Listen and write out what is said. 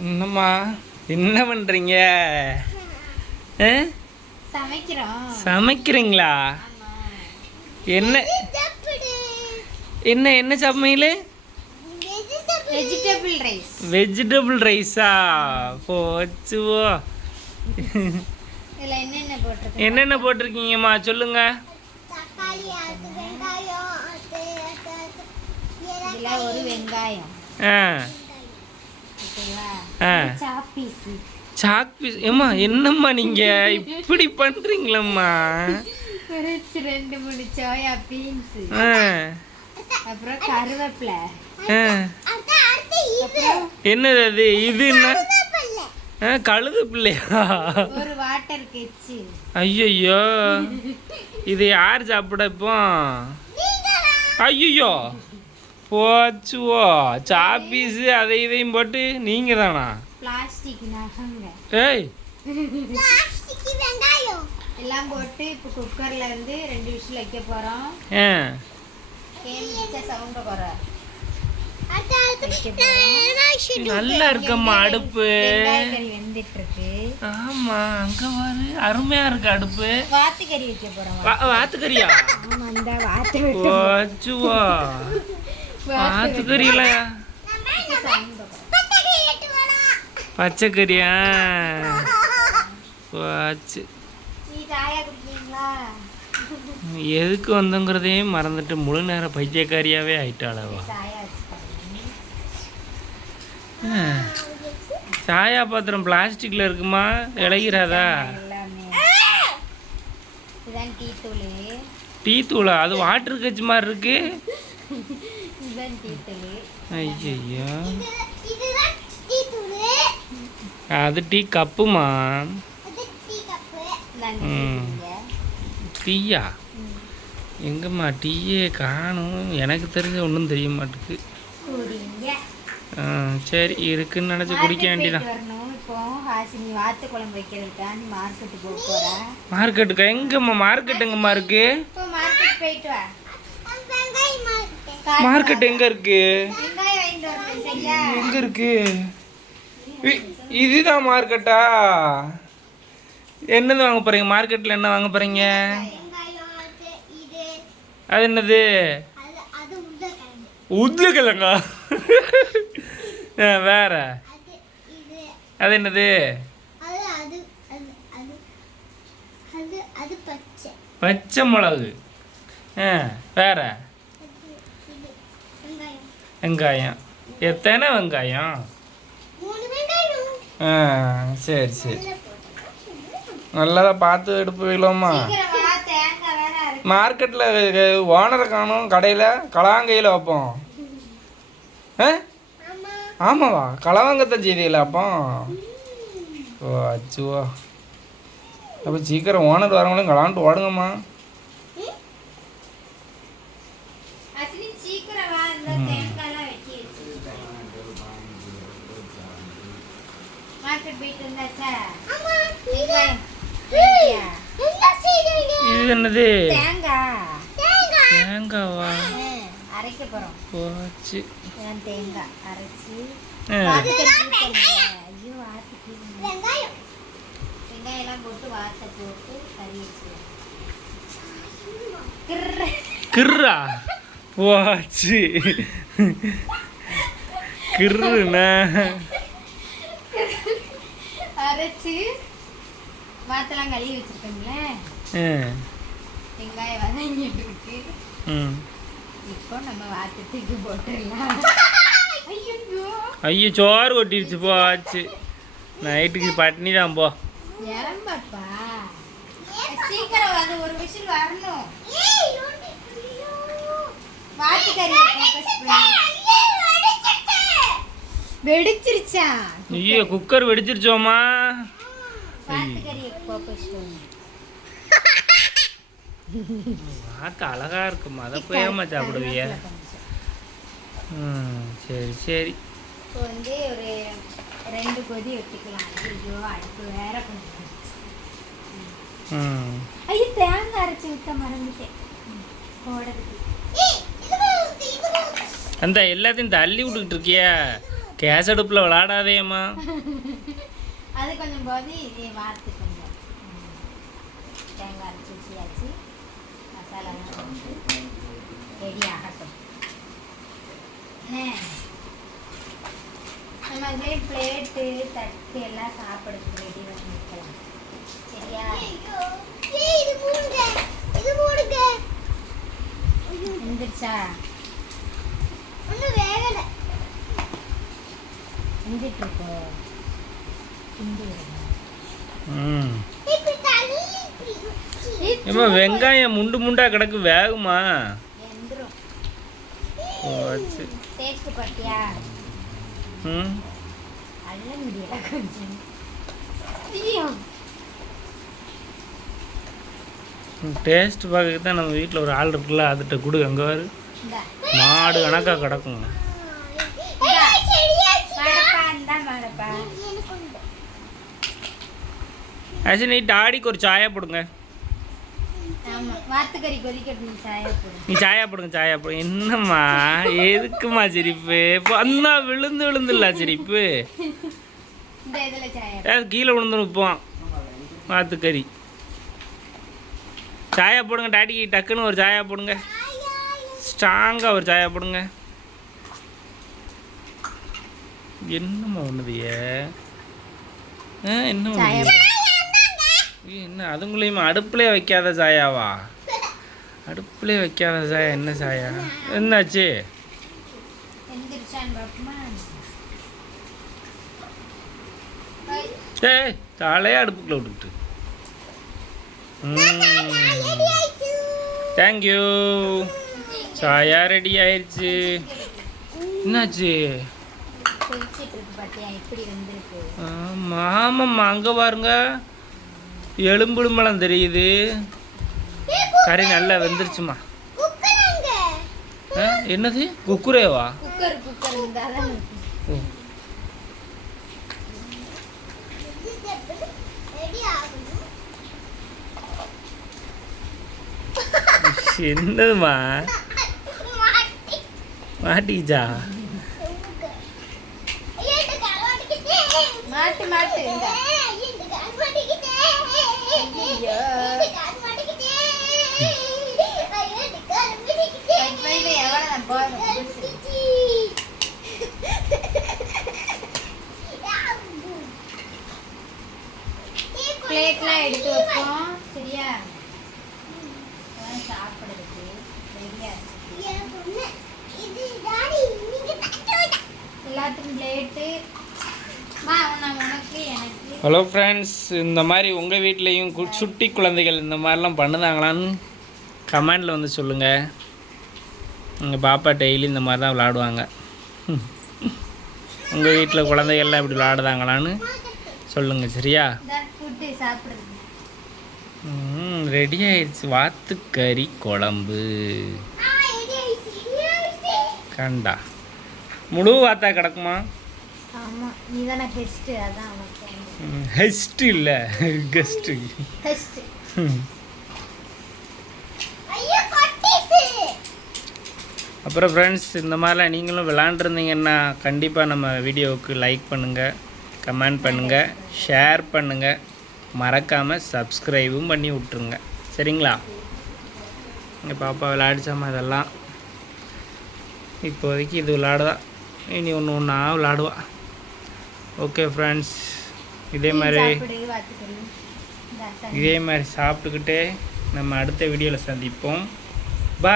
என்னம்மா என்ன பண்ணுறீங்க? சமைக்கிறீங்களா? என்ன என்ன என்ன சமையல்? வெஜிடபிள் ரைஸா? போச்சுவோ. என்னென்ன போட்டிருக்கீங்கம்மா சொல்லுங்க. ஒரு வெங்காயம், சாக் பீஸ். ஏம்மா என்னம்மா நீங்க இப்படி பண்றீங்களம்மா? ரெண்டு மூணு சோயா பீன்ஸ், அப்புறம் கருவேப்பிலை. என்னது அது? இது என்ன? கழுது பிள்ளையா? ஒரு வாட்டர் கெச்சு. ஐயோ, இது யார் சாப்பிட இப்போ? ஐயோ போச்சுவோ. சாப்பீஸு அதை இதையும் போட்டு நீங்க தானா? பிளாஸ்டிக் நகங்க. ஏய், எல்லாம் போட்டு இப்போ குக்கர்ல இருந்து 2 விசில் வைக்க போறோம். சவுண்ட் போறோம். நல்லா இருக்கம்மா அடுப்பு. வெந்துட்டு இருக்கு. ஆமா, அங்க பாரு அருமையா இருக்கு அடுப்பு. வாத்துக்கறி வைக்க போறோம். வாத்துக்கறியா? ஆமா, இந்த வாத்து போச்சுவோ. வாத்துக்கறியில பச்சைக்கறியா? போச்சு. எதுக்கு வந்தோங்கிறதே மறந்துட்டு முழு நேரம் பைத்தியக்காரியாவே ஆயிட்டாளவா. சாயா பாத்திரம் பிளாஸ்டிக்ல இருக்குமா? இழகிறாதா? டீ தூளா? அது வாட்டர் கட்சி மாதிரி இருக்கு. ஐயோ, அது டீ கப்புமா? டீயா? எங்கம்மா டீயே காணும். எனக்கு தெரிஞ்ச ஒன்றும் தெரிய மாட்டேங்குது. சரி, இருக்குன்னு நினச்சி குடிக்க வேண்டியதான். மார்க்கெட்டுக்கா? எங்கம்மா மார்க்கெட்? எங்கம்மா இருக்கு மார்க்கெட்? எங்க இருக்கு? எங்க இருக்கு? இதுதான் மார்க்கெட்டா? என்னது வாங்க போறீங்க மார்க்கெட்ல? என்ன வாங்க போறீங்க? அது என்னது? உருளைக்கிழங்கா? வேற அது என்னது? பச்சை மிளகு. வேற வெங்காயம். எத்தனை வெங்காயம்? சரி சரி, நல்லதாக பார்த்து எடுப்புவீங்களோம்மா. மார்க்கெட்டில் ஓனரை காணும், கடையில் கலாங்கையில் வைப்போம். ஆமாவா? கலவங்கத்தான் செய்தியில அப்போ? ஓ அச்சுவா. அப்போ சீக்கிரம் ஓனர் வரவங்களையும் கலான்ட்டு ஓடுங்கம்மா. இது என்னது? தேங்காவா? அரைக்க போறோம். போச்சு. தேங்காய் அரைச்சி வெங்காயம் எல்லாம் போட்டு வார்த்தை போட்டு கறி வச்சுருவோம். கிர்ரா? போச்சு. கிர்ருண்ணா அரைச்சி வாத்தெல்லாம் கழுவி வச்சிருக்கீங்களே. வெங்காயம் வதங்கிட்டு இருக்கு. இப்போ நம்ம வாத்துக்கு போட்டுடலாம். ஐயோ, சோறு கொட்டிடுச்சு. போச்சு. நைட்டுக்கு பட்னி தான். போ ஏம்பாப்பா, சீக்கிரம் வந்து ஒரு விசில் வரணும். வாத்துக்கறி வெடிச்சிருச்சா? ஐயோ, குக்கர் வெடிச்சிருச்சோமா? வாத்துக்கறியை ஃபோக்கஸ் பண்ணு. வாத்து அழகா இருக்குமா? அதை போயாம சாப்பிடுவிய? சரி சரி. இப்போ வந்து ஒரு 2 கொதி வச்சுக்கலாம். ஐயோ, அடுப்பு வேற கொஞ்சம். ஐயோ, தேங்காய் அரைச்சி விட்ட மறந்துட்டேன் போடுறதுக்கு. அந்த எல்லாத்தையும் தள்ளி விட்டுக்கிட்டு இருக்கியா? கேஸ் அடுப்பில் விளாடாதேம்மா. அது கொஞ்சம் போது இதே வார்த்து கொஞ்சம் தேங்காய் அரைச்சி வச்சியாச்சு. மசாலாலாம் ரெடி ஆகட்டும். நம்ம அதுலேயே பிளேட்டு தட்டு எல்லாம் சாப்பிடுறதுக்கு ரெடி பண்ணி வைக்கலாம். சரியா? எந்திரிச்சா எந்திட்டு இருக்கோம். ஏம்மா வெங்காயம் முண்டு முண்டா கிடக்கு, வேகுமா? டேஸ்ட் பட்டியா? அல்ல முடியல கொஞ்சம். டேஸ்ட் பார்க்க தான் நம்ம வீட்டில் ஒரு ஆள் இருக்குல்ல, அதுகிட்ட கொடு. அங்கே வரு மாடு கணக்காக கிடக்குங்க. ஆக்சுவலி நீ டாடிக்கு ஒரு சாயா போடுங்க. நீ சாயா போடுங்க, சாயா போடுங்க. என்னம்மா எதுக்குமா சிரிப்பு? அண்ணா விழுந்து விழுந்துல சிரிப்பு. கீழே விழுந்துடும் இப்போ. வாத்துக்கறி சாயா போடுங்க டாடிக்கு. டக்குன்னு ஒரு சாயா போடுங்க, ஸ்ட்ராங்காக ஒரு சாயா போடுங்க. என்னம்மா ஒன்றுதிய என்ன என்ன அதுங்களையுமா? அடுப்புலேயே வைக்காத சாயாவா? அடுப்புலேயே வைக்காத சாயா என்ன சாயா? என்னாச்சு? ஏய் தலையே அடுப்புக்குள்ள விட்டுக்கிட்டு. தேங்க்யூ. சாயா ரெடி ஆயிடுச்சு. என்னாச்சு? ஆமாம்மா அங்கே பாருங்க, எலும்புடும்பெல்லாம் தெரியுது. கறி நல்லா வெந்துருச்சுமா. என்னது குக்குரேவா? என்னதுமா மாட்டிச்சா? பிளேட்லாம் எடுத்து வைப்போம். சரியா? சாப்பிடுறதுக்கு ரெடியா எல்லாத்துக்கும் பிளேட்டு. ஹலோ ஃப்ரெண்ட்ஸ், இந்த மாதிரி உங்கள் வீட்லேயும் சுட்டி குழந்தைகள் இந்த மாதிரிலாம் பண்ணுதாங்களான்னு கமெண்டில் வந்து சொல்லுங்கள். எங்கள் பாப்பா டெய்லி இந்த மாதிரி தான் விளாடுவாங்க. உங்கள் வீட்டில் குழந்தைகள்லாம் இப்படி விளாடுதாங்களான்னு சொல்லுங்கள். சரியா? ரெடி ஆயிடுச்சு. வாத்துக்கறி குழம்பு கண்டா முழு வாத்தா கிடக்குமா? ஹெஸ்ட் இல்லை, கெஸ்ட். அப்புறம் ஃப்ரெண்ட்ஸ், இந்த மாதிரிலாம் நீங்களும் விளாண்டுருந்தீங்கன்னா கண்டிப்பாக நம்ம வீடியோவுக்கு லைக் பண்ணுங்கள், கமெண்ட் பண்ணுங்கள், ஷேர் பண்ணுங்கள், மறக்காமல் சப்ஸ்கிரைபும் பண்ணி விட்ருங்க. சரிங்களா? எங்கள் பாப்பா விளையாடிச்சாமா இதெல்லாம். இப்போதைக்கு இது விளாடுதான், இனி ஒன்று ஒன்றா விளாடுவா. ஓகே ஃப்ரெண்ட்ஸ், இதே மாதிரி சாப்பிட்டுக்கிட்டே நம்ம அடுத்த வீடியோவில் சந்திப்போம். பாய்.